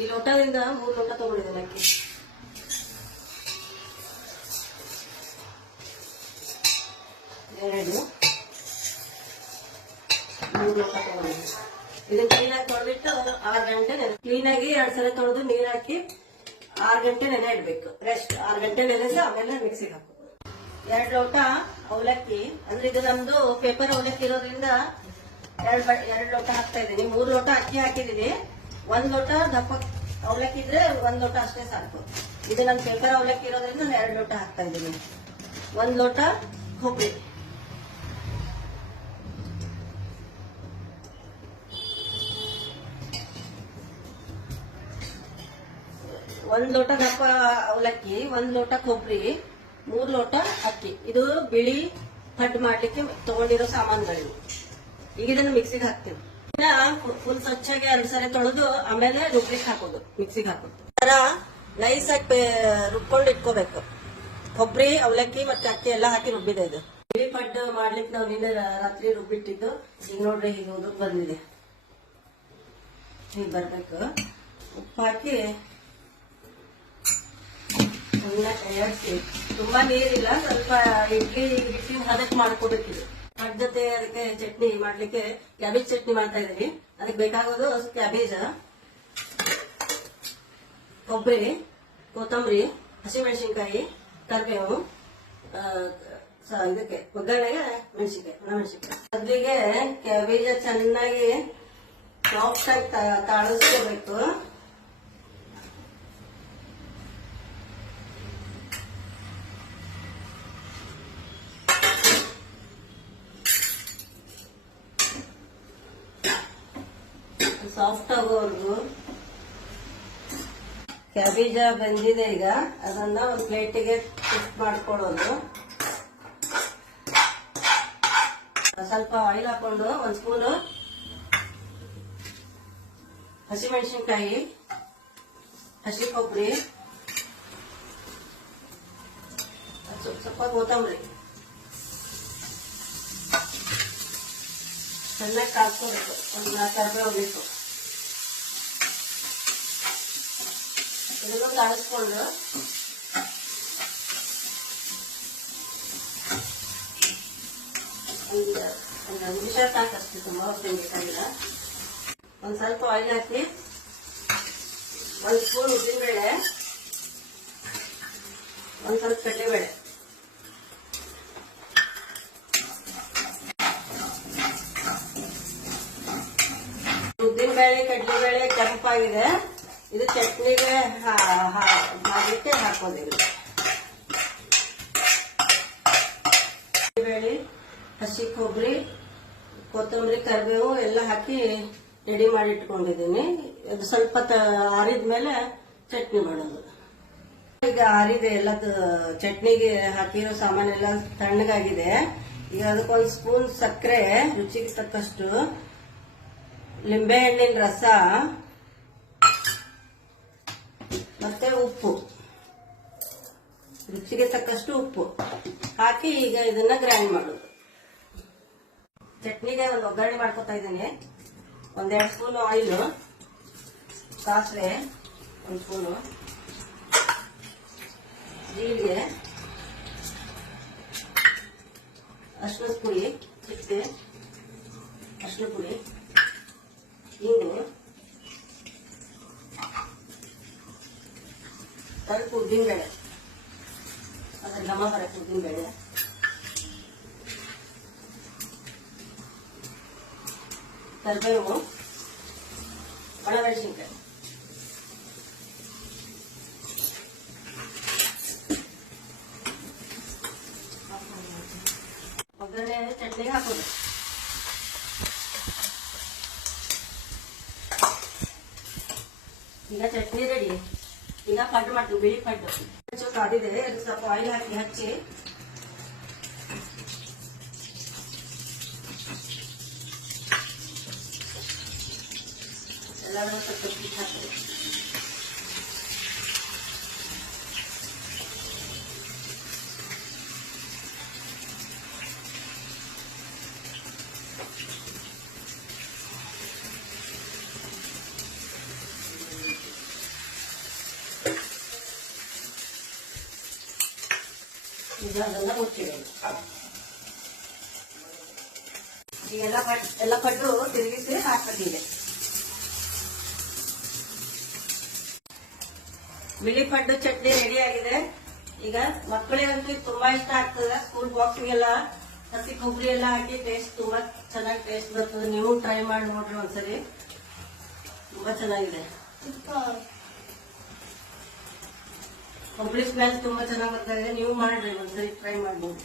ಈ ಲೋಟದಿಂದ 3 ಲೋಟ ತಗೊಂಡಿದ್ದೇನೆ ಅಕ್ಕಿ. ಎರಡು 3 ಲೋಟ ತಗೊಂಡಿದ್ದೀನಿ. ಇದನ್ನ ಕ್ಲೀನಾಗಿ ತೊಳೆದಿಟ್ಟು 6 ಗಂಟೆ ಕ್ಲೀನಾಗಿ 2 ಸಲ ತೊಳೆದು ನೀರು ಹಾಕಿ 6 ಗಂಟೆ ನೆನೆ ಇಡ್ಬೇಕು. ರೆಸ್ಟ್ 6 ಗಂಟೆ ನೆನೆಸಿ ಆಮೇಲೆ ಮಿಕ್ಸಿಗೆ ಹಾಕೋದು. 2 ಲೋಟ ಅವಲಕ್ಕಿ, ಅಂದ್ರೆ ಇದು ನಮ್ದು ಪೇಪರ್ ಅವಲಕ್ಕಿ ಇರೋದ್ರಿಂದ 2 ಲೋಟ ಹಾಕ್ತಾ ಇದ್ದೀನಿ. 3 ಲೋಟ ಅಕ್ಕಿ ಹಾಕಿದೀನಿ. 1 ಲೋಟ ದಪ್ಪ ಅವಲಕ್ಕಿ ಇದ್ರೆ 1 ಲೋಟ ಅಷ್ಟೇ ಸಾಕು. ಇದು ನನ್ನ ಪೇಪರ್ ಅವಲಕ್ಕಿ ಇರೋದ್ರಿಂದ ನಾನು 2 ಲೋಟ ಹಾಕ್ತಾ ಇದ್ದೀನಿ. 1 ಲೋಟ ಕೊಬ್ಬರಿ, 1 ಲೋಟ ದಪ್ಪ ಅವಲಕ್ಕಿ, 1 ಲೋಟ ಕೊಬ್ಬರಿ, 3 ಲೋಟ ಅಕ್ಕಿ. ಇದು ಬಿಳಿ ಪಡ್ಡು ಮಾಡ್ಲಿಕ್ಕೆ ತಗೊಂಡಿರೋ ಸಾಮಾನುಗಳಿವು. ಈಗ ಇದನ್ನು ಮಿಕ್ಸಿಗೆ ಹಾಕ್ತೀವಿ. ಫುಲ್ ಸ್ವಚ್ಛಾಗಿ 2 ಸರಿ ತೊಳೆದು ಆಮೇಲೆ ರುಬ್ಲಿಕ್ಕೆ ಹಾಕೋದು, ಮಿಕ್ಸಿಗೆ ಹಾಕೋದು. ತರ ನೈಸ್ ಆಗಿ ರುಬ್ಕೊಂಡು ಇಟ್ಕೋಬೇಕು. ಕೊಬ್ಬರಿ, ಅವಲಕ್ಕಿ ಮತ್ತೆ ಅಕ್ಕಿ ಎಲ್ಲ ಹಾಕಿ ರುಬ್ಬಿದೆ. ಇದು ಬಿಳಿ ಪಡ್ಡು ಮಾಡ್ಲಿಕ್ಕೆ ನಾವು ನಿನ್ನೆ ರಾತ್ರಿ ರುಬ್ಬಿಟ್ಟಿದ್ದು. ಈಗ ನೋಡ್ರಿ ಹೀಗೆ ಉದುರು ಬಂದಿದೆ. ಹೀಗೆ ಬರ್ಬೇಕು. ಉಪ್ಪು ಹಾಕಿ ತುಂಬಾ ನೀರಿಲ್ಲ, ಸ್ವಲ್ಪ ಇಡ್ಲಿ ಹಿಟ್ಟಿನ ಹದಕ್ಕೆ ಮಾಡ್ಕೋಬೇಕಿದೆ. ಅದ್ರ ಜೊತೆ ಅದಕ್ಕೆ ಚಟ್ನಿ ಮಾಡ್ಲಿಕ್ಕೆ ಕ್ಯಾಬೇಜ್ ಚಟ್ನಿ ಮಾಡ್ತಾ ಇದೀವಿ. ಅದಕ್ಕೆ ಬೇಕಾಗೋದು ಕ್ಯಾಬೇಜ್, ಕೊಬ್ಬರಿ, ಕೊತ್ತಂಬರಿ, ಹಸಿಮೆಣಸಿನ್ಕಾಯಿ, ಕರಿಬೇವು, ಇದಕ್ಕೆ ಒಗ್ಗರಣೆಗೆ ಒಣಮೆಣಸಿನ್ಕಾಯಿ. ಮೊದಲಿಗೆ ಕ್ಯಾಬೇಜ್ ಚೆನ್ನಾಗಿ ಸಾಫ್ಟ್ ಆಗಿ ತಾಳಿಸ್ಕೋಬೇಕು. ಸಾಫ್ಟ್ ಆಗೋವರೆಗೂ. ಕ್ಯಾಬೇಜ ಬಂದಿದೆ. ಈಗ ಅದನ್ನ ಒಂದು ಪ್ಲೇಟಿಗೆ ಶಿಫ್ಟ್ ಮಾಡ್ಕೊಳ್ಳೋದು. ಸ್ವಲ್ಪ ಆಯಿಲ್ ಹಾಕೊಂಡು 1 ಸ್ಪೂನು ಹಸಿಮೆಣಸಿನ್ಕಾಯಿ, ಹಸಿ ಕೊಬ್ಬರಿ, ಸ್ವಲ್ಪ ಕೊತ್ತಂಬರಿ ಚೆನ್ನಾಗಿ ಕಾಸ್ಕೋಬೇಕು. ಒಂದು 4 ಕರಿಬೇವು ಬೇಕು. ಇದನ್ನು ತಾಳಿಸ್ಕೊಂಡು ಒಂದು 5 ನಿಮಿಷ ಸಾಕಷ್ಟು, ತುಂಬ ಹೊತ್ತು ಬೇಕಾಗಿಲ್ಲ. ಒಂದು ಸ್ವಲ್ಪ ಆಯಿಲ್ ಹಾಕಿ 1 ಸ್ಪೂನ್ ಉದ್ದಿನಬೇಳೆ, 1 ಸ್ವಲ್ಪ ಕಡಲೆಬೇಳೆ, ಉದ್ದಿನಬೇಳೆ ಕಡಲೆಬೇಳೆ ಕೆಂಪಾಗಿದೆ. ಇದು ಚಟ್ನಿಗೆ ಮಾಡ್ಲಿಕ್ಕೆ ಹಾಕೋದಿಲ್ಲ. ಬೇಳೆ, ಹಸಿ ಕೊಬ್ಬರಿ, ಕೊತ್ತಂಬರಿ, ಕರಿಬೇವು ಎಲ್ಲ ಹಾಕಿ ರೆಡಿ ಮಾಡಿ ಇಟ್ಕೊಂಡಿದ್ದೀನಿ. ಇದು ಸ್ವಲ್ಪ ಆರಿದ್ಮೇಲೆ ಚಟ್ನಿ ಮಾಡೋದು. ಈಗ ಆರಿದೆ ಎಲ್ಲ, ಚಟ್ನಿಗೆ ಹಾಕಿರೋ ಸಾಮಾನೆಲ್ಲ ತಣ್ಣಗಾಗಿದೆ. ಈಗ ಅದಕ್ಕೊಂದು ಸ್ಪೂನ್ ಸಕ್ಕರೆ, ರುಚಿಗೆ ತಕ್ಕಷ್ಟು, ಲಿಂಬೆ ಹಣ್ಣಿನ ರಸ ಮತ್ತೆ ಉಪ್ಪು, ರುಚಿಗೆ ತಕ್ಕಷ್ಟು ಉಪ್ಪು ಹಾಕಿ ಈಗ ಇದನ್ನ ಗ್ರೈಂಡ್ ಮಾಡೋದು. ಚಟ್ನಿಗೆ ಒಂದು ಒಗ್ಗರಣೆ ಮಾಡ್ಕೊತಾ ಇದ್ದೀನಿ. 1-2 ಸ್ಪೂನು ಆಯಿಲ್, ಸಾಸಿವೆ 1 ಸ್ಪೂನು, ಜೀರಿಗೆ, ಅರಿಶಿನ ಪುಡಿ, ಚಿಟ್ಟೆ ಅರಿಶಿನ ಪುಡಿ, ಹಿಂಗು, ಸ್ವಲ್ಪ ಉದ್ದಿನಬೇಳೆ, ಅದ್ರ ಘಮ ಬರಕ್ಕೆ ಉದ್ದಿನಬೇಳೆ, ಕರಿಬೇವು, ಒಣಮೆಣಸಿನ್ಕಾಯಿ, ಒಗ್ಗರಣೆ ಚಟ್ನಿಗೆ ಹಾಕೋದು. ಈಗ ಚಟ್ನಿ ರೆಡಿ. ಈಗ ಪಡ್ಡು ಮಾಡ್ತೀವಿ, ಬಿಳಿ ಪಡ್ಡು ಕಾದಿದೆ. ಅದಕ್ಕೆ ಸ್ವಲ್ಪ ಆಯಿಲ್ ಹಾಕಿ ಹಚ್ಚಿ ಎಲ್ಲರೂ ಸ್ವಲ್ಪ ಹಾಕಿದೆ. ಈಗ ಅದನ್ನ ಮುಚ್ಚಿಡೋದು. ಈಗ ಎಲ್ಲ ಪಡ್ಡು ತಿರುಗಿಸಿ ಹಾಕ್ಬೇಕಿದೆ. ಬಿಳಿ ಪಡ್ಡು ಚಟ್ನಿ ರೆಡಿ ಆಗಿದೆ. ಈಗ ಮಕ್ಕಳಿಗಂತೂ ಇದು ತುಂಬಾ ಇಷ್ಟ ಆಗ್ತದೆ. ಸ್ಕೂಲ್ ಬಾಕ್ಸ್ಗೆಲ್ಲ ಹಸಿ ಕೊಬ್ಬರಿ ಎಲ್ಲ ಹಾಕಿ ಟೇಸ್ಟ್ ತುಂಬಾ ಚೆನ್ನಾಗಿ ಟೇಸ್ಟ್ ಬರ್ತದೆ. ನೀವು ಟ್ರೈ ಮಾಡಿ ನೋಡ್ರಿ ಒಂದ್ಸರಿ, ತುಂಬಾ ಚೆನ್ನಾಗಿದೆ. ಕೊಬ್ಬರಿ ಸ್ಮೆಲ್ ತುಂಬಾ ಚೆನ್ನಾಗಿ ಬರ್ತಾ ಇದೆ. ನೀವು ಮಾಡ್ರಿ ಒಂದ್ಸರಿ, ಟ್ರೈ ಮಾಡ್ಬೋದು.